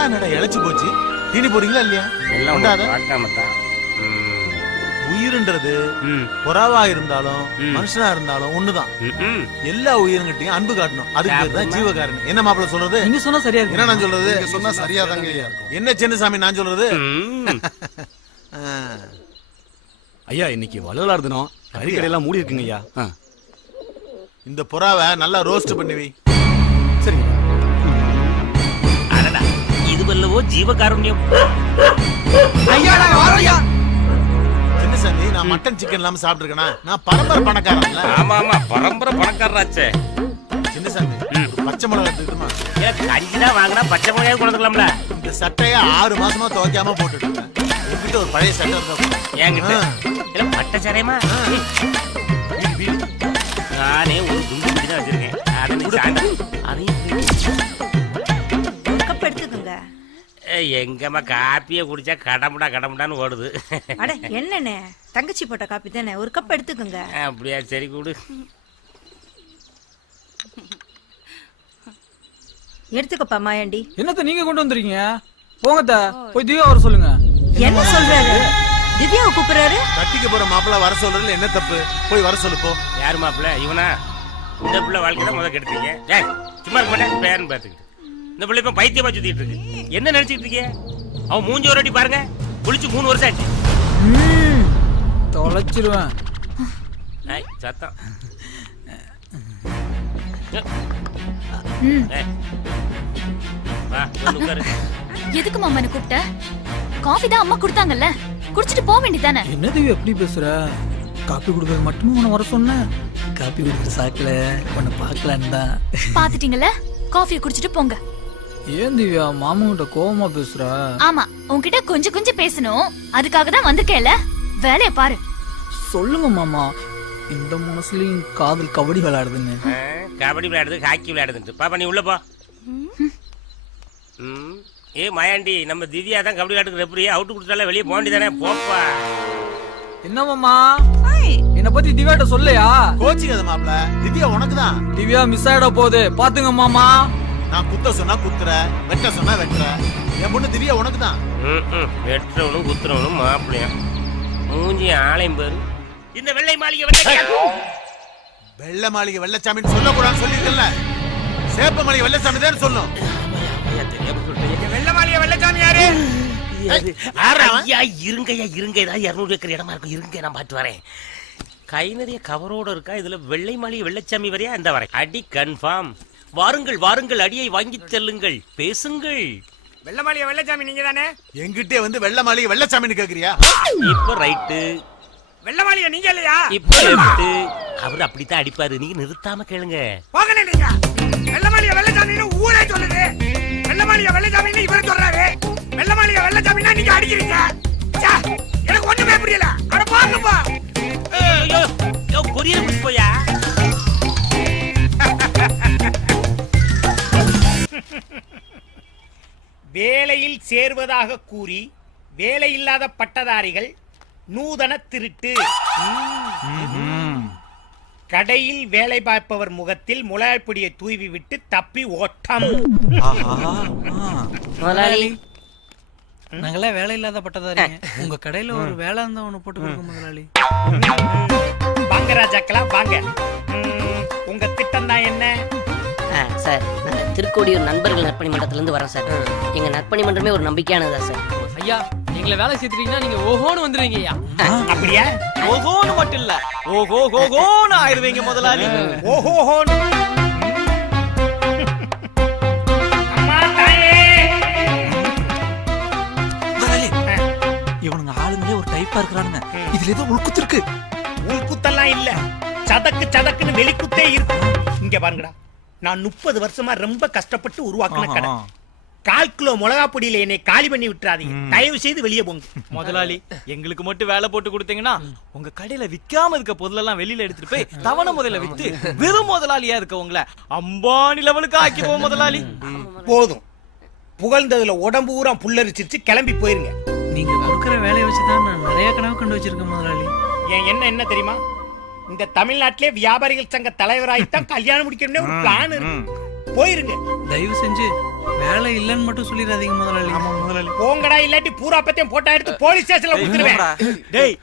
புறா என்னடா இழைச்சு போச்சு, தீனி போறீங்களா இல்லையா? எல்லாம் உண்டாத பார்க்காமத்தான். உயிருன்றது புறாவா இருந்தாலும் மனுஷனா இருந்தாலும் ஒண்ணுதான். எல்லா உயிருங்கிட்டையும் அன்பு காட்டணும். அதுக்கு பேர் தான் ஜீவகாரணி. என்ன மாப்பிள்ள சொல்றது? நீங்க சொன்னா சரியா இருக்கு. என்ன நான் சொல்றது? நீங்க சொன்னா சரியாதாங்க இருக்கும். என்ன சின்னசாமி நான் சொல்றது? ஐயா இன்னைக்கு வள்ளலார் தினம், கறி கடையெல்லாம் மூடி இருக்குங்க ஐயா. இந்த புறாவை நல்லா ரோஸ்ட் பண்ணி வை. சரிங்க. அடடா, இது வல்லவோ ஜீவகாருண்யம். ஐயா நாங்க வரோம் ஐயா. சின்னசாமி, நான் மட்டன் சிக்கன் இல்லாம சாப்பிட்டுருக்கேனா? நான் பரம்பரை பணக்காரன்ல. ஆமா ஆமா, பரம்பரை பணக்காரராச்சே. சின்னசாமி, ஒரு பச்சை மிளகா எடுத்துக்கிட்டுமா? கஞ்சிதான் வாங்கினா பச்சை மிளகாய் கொண்டுக்கலாம்ல. இந்த சட்டைய 6 மாசமா துவைக்காம போட்டுட்டு இருக்கேன். என்கிட்ட ஒரு பழைய சட்டை இருந்தா என்கிட்ட இல்ல பட்டை சரையமா. நானே ஒரு குண்டு குடி தான் வச்சிருக்கேன். கப் எடுத்துக்கோங்க. எங்கம்மா காப்பியை குடிச்சா கடமுடான்னு ஓடுது. அட என்னண்ணே, தங்கச்சி போட்ட காப்பி தானே, ஒரு கப் எடுத்துக்கோங்க. அப்படியா, சரி கூடு. எடுத்துக்கப்பா மாயாண்டி. என்னத்த நீங்க கொண்டு வந்திருக்கீங்க? போங்கத்த, போய் திவ்யா வர சொல்லுங்க. என்ன சொல்றாரு? திவ்யாவை கூப்பிடுறாரு. கட்டிக்க போற மாப்பிள்ள வர சொல்றதுல என்ன தப்பு? போய் வர சொல்லு போ. யாரு மாப்பிள்ள? இவனா? இந்த பிள்ளை வாழ்க்கை தான் முதல் கெடுத்தீங்க. சும்மா இருக்க மாட்டேன், பேரன் பார்த்துக்கிட்டு. இந்த பிள்ளை இப்ப பைத்தியமா சுத்திட்டு இருக்கு. என்ன நினைச்சிட்டு இருக்கீங்க? அவன் மூஞ்சி ஒரு வாட்டி பாருங்க, குளிச்சு 3 வருஷம் ஆச்சு. தொலைச்சிருவேன். சத்தம். எதுக்கு மாமா என்ன கூப்பிட்ட? காஃபி தான் அம்மா குடுத்தாங்கல்ல, குடிச்சிட்டு போக வேண்டியதானே. என்ன திவ்யா எப்படி பேசுற? காப்பி குடுக்கறது மட்டும் உன்னை வர சொன்ன? காப்பி குடிக்கிற சாக்குல உன்னை பார்க்கலான்னு தான். பாத்துட்டீங்கல்ல, காஃபியை குடிச்சிட்டு போங்க. ஏன் திவ்யா மாமாங்கிட்ட கோவமா பேசுற? ஆமா, உன்கிட்ட கொஞ்சம் பேசணும், அதுக்காக தான் வந்திருக்கேன்ல. வேலைய பாரு. சொல்லுங்க மாமா, இந்த மனசுலயும் காதல் கபடி விளையாடுதுன்னு. கபடி விளையாடுது, ஹாக்கி விளையாடுது. பாப்பா நீ உள்ள போ. ஏ மாயாண்டி, நம்ம திவ்யா தான் கபடி விளையாட்டுக்கு ரெஃபரி. அவுட் கொடுத்தால வெளியே போக வேண்டியதானே. போப்பா. என்ன மாமா, என்ன பத்தி திவ்யாட்ட சொல்லையா? கோச்சிக்காத மாப்பிள்ள, திவ்யா உனக்கு தான். திவ்யா மிஸ் ஆயிட போகுது, பாத்துங்க மாமா. நான் குத்த சொன்னா குத்துற, வெட்ட சொன்னா வெட்டுற. என் பொண்ணு திவ்யா உனக்கு தான். வெட்டுறவனும் குத்துறவனும் மாப்பிள்ளையா மூஞ்சி ஆலயம் பேரு. இந்த வெள்ளை மாளிகை வெள்ளை மாளிகை வெள்ளச்சாமின்னு சொல்லக்கூடாதுன்னு சொல்லிருக்கல. சேப்ப மாளிகை வெள்ளச்சாமி தான் சொல்லும். வெள்ளை மாளிகை வெள்ளச்சாமி யாரு? இருங்கய்யா, 200 ஏக்கர் இடமா இருக்கும். இருங்க, நான் பாத்து வரேன். கை நிறைய கவரோட இருக்கா. இதுல வெள்ளை மாளிகை வெள்ளச்சாமி வரையா? இந்த வரேன். அடி கன்ஃபார்ம். வாருங்கள், அடியை வாங்கி செல்லுங்கள், பேசுங்கள். வெள்ளை மாளிகை வெள்ளச்சாமி நீங்க தானே? எங்கிட்டே வந்து வெள்ளை மாளிகை வெள்ளச்சாமின்னு கேக்குறியா? இப்ப ரைட்டு. வெள்ளை மாளிகை நீங்க இல்லையா? இப்ப லெஃப்ட். அவர் அப்படித்தான் அடிப்பாரு, நீங்க நிறுத்தாம கேளுங்க. போகல நீங்க. வெள்ளை மாளிகை வெள்ளச்சாமின்னு ஊரே சொல்லுது. வெள்ளை மாளிகை வெள்ளச்சாமின்னு இவரே சொல்றாரு. வெள்ளை மாளிகை வெள்ளச்சாமின்னா நீங்க அடிக்கிறீங்க. எனக்கு ஒண்ணுமே புரியல. அட பாருங்கப்பா. ஐயோ கொரியர் புடிச்சு போயா. வேலையில் சேர்வதாக கூறி வேலையில்லாத பட்டதாரிகள் நூதன திருட்டு. கடையில் வேலை பார்ப்பவர் முகத்தில் முளைப்பிடியை தூவி விட்டு தப்பி ஓட்டம். முதலாளி, நாங்களே வேலை இல்லாத பட்டதாரிங்க. உங்க கடையில ஒரு வேலை இருந்தா ஒண்ணு போட்டு கொடுங்க முதலாளி. வாங்க ராஜாக்களா வாங்க. உங்க திட்டம் தான் என்ன? சார், நாங்க திருக்கோடியூர் நண்பர்கள் நற்பணி மன்றத்திலிருந்து வரோம் சார். எங்க நற்பணி மன்றமே ஒரு நம்பிக்கையானதா சார். ஐயா, எங்களை வேலை சேர்த்துட்டீங்கன்னா நீங்க ஓஹோன்னு வந்துருவீங்க ஐயா. அப்படியா? ஓஹோன்னு மட்டும் இல்ல, ஓஹோன்னு ஆயிருவீங்க முதலாளி. ஓஹோன்னு. இவனுங்க ஆளுங்களே ஒரு டைப்பா இருக்கிறானுங்க. இதுல ஏதோ உள்குத்து இருக்கு. உள்குத்தெல்லாம் இல்ல, சதக்குன்னு வெளிக்குத்தே இருக்கு. இங்க பாருங்கடா, நான் 30 வருஷமா ரொம்ப கஷ்டப்பட்டு உருவாக்குன கடை. 1/4 கிலோ மிளகா பொடியில என்னை காலி பண்ணி விட்டுறாதீங்க. தயவு செய்து வெளியே போங்க. முதலாளி, எங்களுக்கு மட்டும் வேலை போட்டு கொடுத்தீங்கன்னா உங்க கடையில விக்காம இருக்க பொருளெல்லாம் வெளியில எடுத்துட்டு போய் தவணை முதல்ல வித்து வெறும் முதலாளியா இருக்க உங்களை அம்பானி லெவலுக்கு ஆக்கிடுவோம் முதலாளி. போதும், புகழ்ந்ததுல உடம்பு ஊரா புல்லரிச்சிருச்சு. கிளம்பி போயிருங்க. நீங்க கொடுக்கற வேலையை வச்சுதான் நான் நிறைய கனவு கண்டு வச்சிருக்கேன் முதலாளி. என்ன தெரியுமா? இந்த தமிழ்நாட்டிலே வியாபாரிகள் சங்க தலைவராயித்தான் கல்யாணம் முடிக்கணும்னு ஒரு பிளான் இருக்கு. போயிருங்க. தயவு செஞ்சு வேலை இல்லைன்னு மட்டும் சொல்லிடாதீங்க முதலாளி. ஆமா முதலாளி. போங்கடா, இல்லாட்டி பூரா பத்தியம் போட்டா எடுத்து போலீஸ் ஸ்டேஷன்ல விட்டுருவேன். டேய்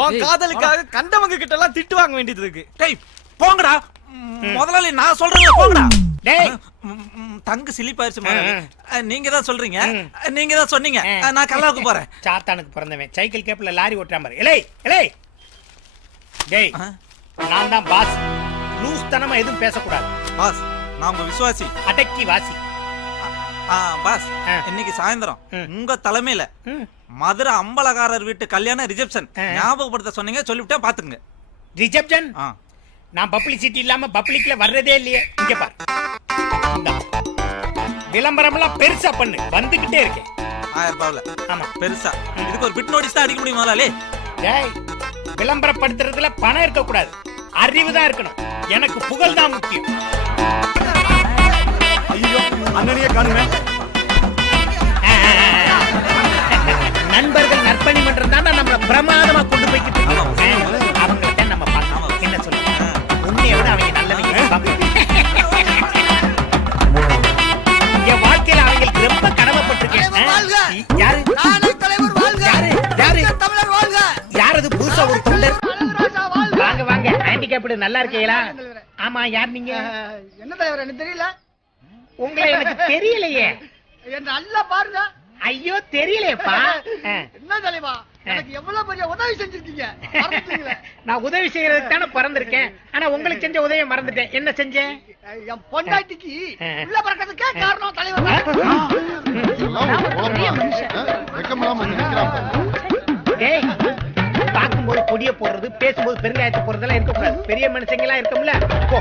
உன் காதலுக்காக கண்டவங்க கிட்ட எல்லாம் திட்டு வாங்க வேண்டியது இருக்கு. டேய் போங்கடா முதலாளி, நான் சொல்றேன் போங்கடா. டேய் தங்கு சிலிப்பாயிருச்சு முதலாளி. நீங்க தான் சொல்றீங்க, நீங்க தான் சொன்னீங்க. நான் கல்லாவுக்கு போறேன். சாத்தானுக்கு பிறந்தவன் சைக்கிள் கேப்ல லாரி ஓட்டுற மாதிரி. இலே இலே டேய், நான் தான் பாஸ். லூஸ் தனமா எதுவும் பேசக்கூடாது. பாஸ் நான் உங்க விசுவாசி. அடக்கி வாசி. பாஸ் இன்னைக்கு சாயந்தரம் உங்க தலைமையில மதுரை அம்பலகாரர் வீட்டு கல்யாண ரிசப்ஷன் ஞாபகப்படுத்த சொன்னீங்க, சொல்லிவிட்டேன் பாத்துங்க. ரிசப்ஷன் நான் பப்ளிசிட்டி இல்லாம பப்ளிக்ல வர்றதே இல்லையே. இங்க பாரு, இந்தா. விளம்பரம் எல்லாம் பெருசா பண்ணு, வந்துகிட்டே இருக்கேன். 1000 ரூபாய்ல ஆமா பெருசா இதுக்கு ஒரு பிட் நோட்டீஸ் தான் அடிக்க முடியும் முதலாளி. டேய், விளம்பரப்படுத்துறதுல பணம் இருக்க கூடாது, அறிவு தான் இருக்கணும். எனக்கு புகழ் தான் முக்கியம். ஐயோ அண்ணனையே காணுமே. நண்பர்கள் நற்பணி மன்றம் தான் நம்மள பிரமாதமா கொண்டு போய்கிட்டு இருக்கோம். அவங்கள்ட்ட நம்ம பார்க்கலாம். என்ன சொல்லுங்க, உன்னைய விட அவங்க நல்லவங்க. என் வாழ்க்கையில அவங்களுக்கு ரொம்ப கடமைப்பட்டிருக்கேன். யாரு யாரு யார் அது புதுசா ஒரு தொண்டர்? வாங்க வாங்க, ஹேண்டிகேப்டு நல்லா இருக்கீங்களா? ஆமா, யார் நீங்க? என்ன தலைவர் எனக்கு தெரியல. உங்களை எனக்கு தெரியலையே. நல்லா பாருங்க. ஐயோ தெரியலையேப்பா. என்ன தலைவா, எனக்கு எவ்வளவு பெரிய உதவி செஞ்சிருக்கீங்க. நான் உதவி செய்யறதுக்கு தானே பிறந்திருக்கேன். ஆனா உங்களுக்கு செஞ்ச உதவியை மறந்துட்டேன். என்ன செஞ்சேன்? என் பொண்டாட்டிக்கு உள்ள பிறக்கிறதுக்கே காரணம் தலைவர். டேய், பார்க்கும்போது கொடிய போடுறது, பேசும்போது பெருங்காயத்தை போடுறதெல்லாம் இருக்கக்கூடாது. பெரிய மனுஷங்க எல்லாம் இருக்கும்ல. போ,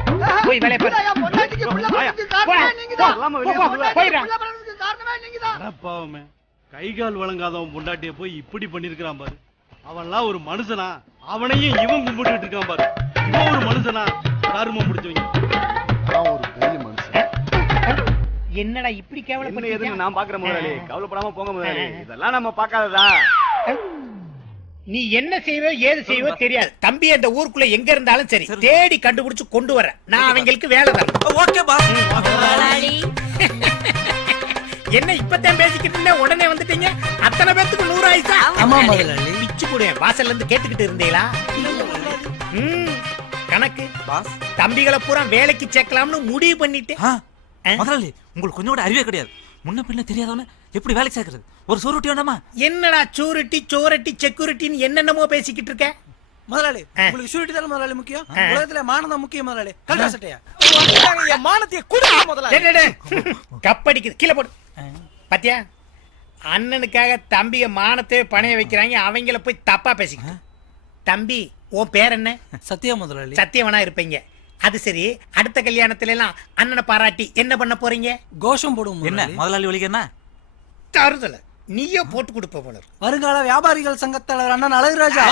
போய் வேலைய பாரு. என் பொண்டாட்டிக்கு உள்ள பிறக்கிறதுக்கு காரணமே நீங்கதான். போயிடா. உள்ள பிறக்கிறதுக்கு காரணமே நீங்கதான். பாவமே, கை கால் வழங்காதவன் பொண்டாட்டிய போய் இப்படி பண்ணிருக்கான் பாரு. அவன்லாம் ஒரு மனுஷனா? அவனையும் இவன் கும்பிட்டு இருக்கான் பாரு. இவன் ஒரு மனுஷனா? கருமம் முடிச்சவங்க. ஒரு பெரிய மனுஷன். என்னடா இப்படி கேவலப்படுறீங்க? நான் பாக்குறேன் முதலாளி, கவலைப்படாம போங்க முதலாளி. இதெல்லாம் நம்ம பார்க்காததா? நீ என்ன செய்வோ ஏது செய்வோ தெரியாது. தம்பி அந்த ஊருக்குள்ள எங்க இருந்தாலும் சரி, தேடி கண்டுபிடிச்சு கொண்டு வர. நான் அவங்களுக்கு வேலை தரேன். Okay boss. என்ன இப்பதான் பேசிக்கிட்டு இருந்தேன், உடனே வந்துட்டீங்க. அத்தனை பேத்துக்கு 100 ஆயிசா? ஆமா முதலாளி. பிச்சு கூட வாசல்ல இருந்து கேட்டுக்கிட்டு இருந்தீங்களா? கணக்கு பாஸ் தம்பிகளை பூரா வேலைக்கு சேர்க்கலாம்னு முடிவு பண்ணிட்டு. முதலாளி உங்களுக்கு கொஞ்சம் கூட அறிவே கிடையாது. முன்ன பின்ன தெரியாதவன எப்படி வேலைக்கு சேர்க்கறது? ஒரு சூருட்டி வேண்டாமா? என்னடா சூரிட்டி சோரட்டி செக்யூரிட்டின்னு என்னென்னமோ பேசிக்கிட்டு இருக்க? முதலாளி உங்களுக்கு ஷூரிட்டி தானே முதலாளி முக்கியம். உலகத்துல மானம் தான் முக்கியம் முதலாளி. கல்டா சட்டையா என் மானத்தைய குடு முதலாளி. கப்படிக்குது, கீழே போடு. பாத்தியா, அண்ணனுக்காக தம்பிய மானத்தை பணைய வைக்கிறாங்க. அவங்கள போய் தப்பா பேசிக்க. தம்பி உன் பேர் என்ன? சத்தியா முதலாளி. சத்தியவனா இருப்பீங்க. அது சரி, அடுத்த கல்யாணத்துல எல்லாம் அண்ணனை பாராட்டி என்ன பண்ண போறீங்க? கோஷம் போடுவோம். என்ன முதலாளி வலிக்கு என்ன தருதல நீயே போட்டு கொடுப்ப போல. வருங்கால வியாபாரிகள் சங்கத்தலைவர் அண்ணன் அழகுராஜா.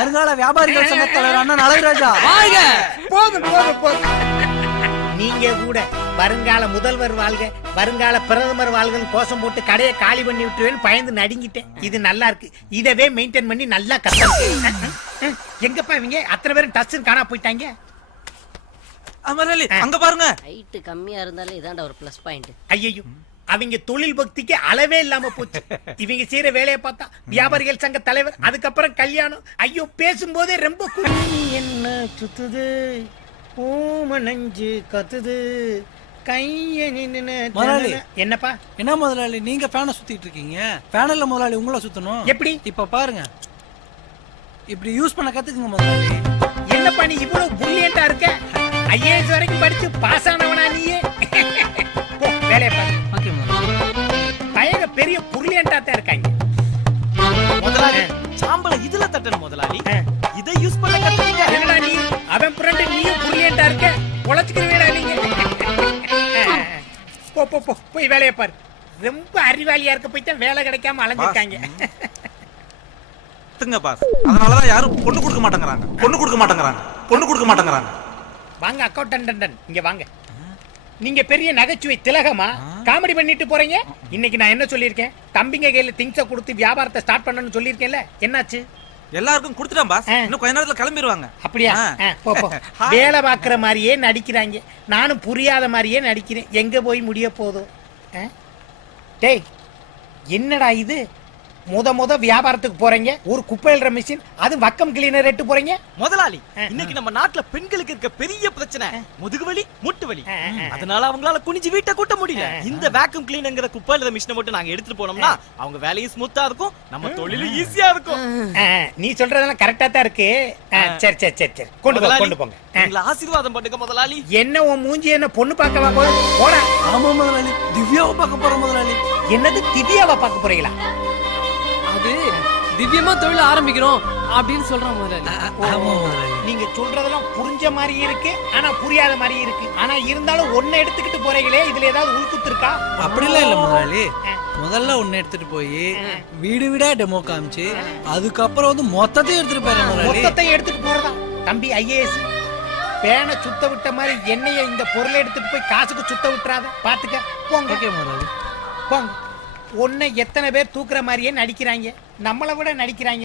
வருங்கால வியாபாரிகள் சங்கத்தலைவர் அண்ணன் அழகுராஜா. போதும் போதும் போதும். நீங்க கூட வருங்கால முதல்வர் வாழ்க, வருங்கால பிரதமர் வாழ்கன்னு கோஷம் போட்டு கடையை காலி பண்ணி விட்டுருவேன்னு பயந்து நடுங்கிட்டேன். இது நல்லா இருக்கு. இதவே மெயின்டைன் பண்ணி நல்லா கத்த. எங்கப்பா இவங்க அத்தனை பேரும் டச் காணா போயிட்டாங்க? அங்க பாருங்க. ஹைட் கம்மியா இருந்தாலும் இதான்டா ஒரு ப்ளஸ் பாயிண்ட். ஐயோ, அவங்க தொழில் பக்திக்கு அளவே இல்லாம போச்சு. இவங்க செய்யற வேலையை பார்த்தா வியாபாரிகள் சங்க தலைவர், அதுக்கப்புறம் கல்யாணம். ஐயோ, பேசும்போதே ரொம்ப என்ன சுத்துது, பூமனஞ்சு கத்துது, கைய முதலாளி. என்னப்பா? என்ன முதலாளி நீங்க ஃபேனை சுத்திட்டு இருக்கீங்க? ஃபேனல்ல முதலாளி உங்களை சுத்தணும். எப்படி? இப்ப பாருங்க, இப்படி யூஸ் பண்ண கத்துக்குங்க முதலாளி. என்னப்பா நீ இவ்வளவு புல்லியண்டா இருக்க? ஐஏஎஸ் வரைக்கும் படிச்சு பாஸ் ஆனவனா நீயே? போ வேலையை பாரு. ஓகே முதலாளி. பயங்க பெரிய புல்லியண்டா தான் இருக்காங்க. முதலாளி சாம்பல இதுல தட்டணும் முதலாளி. இதை யூஸ் பண்ண கத்துறீங்க. என்னடா நீ அவன் ஃப்ரெண்ட், நீயும் புல்லியண்டா இருக்க. பொளச்சுக்கிறீங்களா நீங்க? போ போ போ போய் வேலையை பாரு. ரொம்ப அறிவாளியா இருக்க போய் தான் வேலை கிடைக்காம அலைஞ்சிருக்காங்க. பாஸ் அதனாலதான் யாரும் பொண்ணு கொடுக்க மாட்டேங்கிறாங்க. பொண்ணு கொடுக்க மாட்டேங்கிறாங்க. பொண்ணு கொடுக்க மாட்டேங்கிறாங்க. வாங்க அக்கௌண்டன்ட், இங்க வாங்க. நீங்க பெரிய நகைச்சுவை திலகமா காமெடி பண்ணிட்டு போறீங்க. இன்னைக்கு நான் என்ன சொல்லியிருக்கேன்? தம்பிங்க கையில திங்ஸ கொடுத்து வியாபாரத்தை ஸ்டார்ட் பண்ணணும்னு சொல்லியிருக்கேன்ல, என்னாச்சு? எல்லாருக்கும் கொடுத்துட்டான் பாஸ். இன்னும் கொஞ்ச நேரத்துல கிளம்பிடுவாங்க. அப்படியா? போ போ. வேலை பாக்குற மாதிரியே நடிக்கிறாங்க. நானும் புரியாத மாதிரியே நடிக்கிறேன். எங்க போய் முடிய போதும்? டேய் என்னடா இது முத வியாபாரத்துக்கு போறீங்க ஒரு குப்பை எழுற மிஷின் அது வக்கம் கிளீனர் எட்டு போறீங்க முதலாளி இன்னைக்கு நம்ம நாட்டுல பெண்களுக்கு இருக்க பெரிய பிரச்சனை முதுகு வலி முட்டு வலி அதனால அவங்களால குனிஞ்சு வீட்டை கூட்ட முடியல இந்த வேக்யூம் கிளீனர்ங்கிற குப்பை எழுற மிஷினை மட்டும் நாங்க எடுத்துட்டு போனோம்னா அவங்க வேலையும் ஸ்மூத்தா இருக்கும் நம்ம தொழிலும் ஈஸியா இருக்கும் நீ சொல்றதெல்லாம் கரெக்டா தான் இருக்கு சரி கொண்டு போங்க எங்களை ஆசீர்வாதம் பண்ணுங்க முதலாளி என்ன உன் மூஞ்சி என்ன பொண்ணு பார்க்கவா போடா ஆமா முதலாளி திவ்யாவை பார்க்க போறோம் முதலாளி. என்னது திவ்யாவை பார்க்க போறீங்களா அது திவ்யமா தொழில் ஆரம்பிக்கிறோம் அப்படின்னு சொல்றான் முதலாளி. நீங்க சொல்றதெல்லாம் புரிஞ்ச மாதிரி இருக்கு ஆனா புரியாத மாதிரி இருக்கு ஆனா இருந்தாலும் ஒன்ன எடுத்துக்கிட்டு போறீங்களே இதுல ஏதாவது உள்குத்து இருக்கா? அப்படிலாம் இல்ல முதலாளி. முதல்ல ஒன்னு எடுத்துட்டு போய் வீடு வீடா டெமோ காமிச்சு அதுக்கப்புறம் வந்து மொத்தத்தையும் எடுத்துட்டு போறேன் முதலாளி. மொத்தத்தை எடுத்துட்டு போறதா? தம்பி ஐஏஎஸ் பேனை சுத்த விட்ட மாதிரி என்னைய இந்த பொருளை எடுத்துட்டு போய் காசுக்கு சுத்த விட்டுறாத பாத்துக்க. போங்க ஓகே முதலாளி. போங்க. ஒன்ன எத்தனை பேர் தூக்குற மாதிரியே நடிக்கிறாங்க, நம்மளை விட நடிக்கிறாங்க.